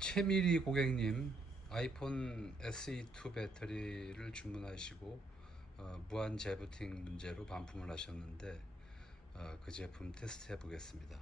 최미리 고객님 아이폰 SE2 배터리를 주문하시고 어, 무한 재부팅 문제로 반품을 하셨는데 어, 그 제품 테스트 해 보겠습니다.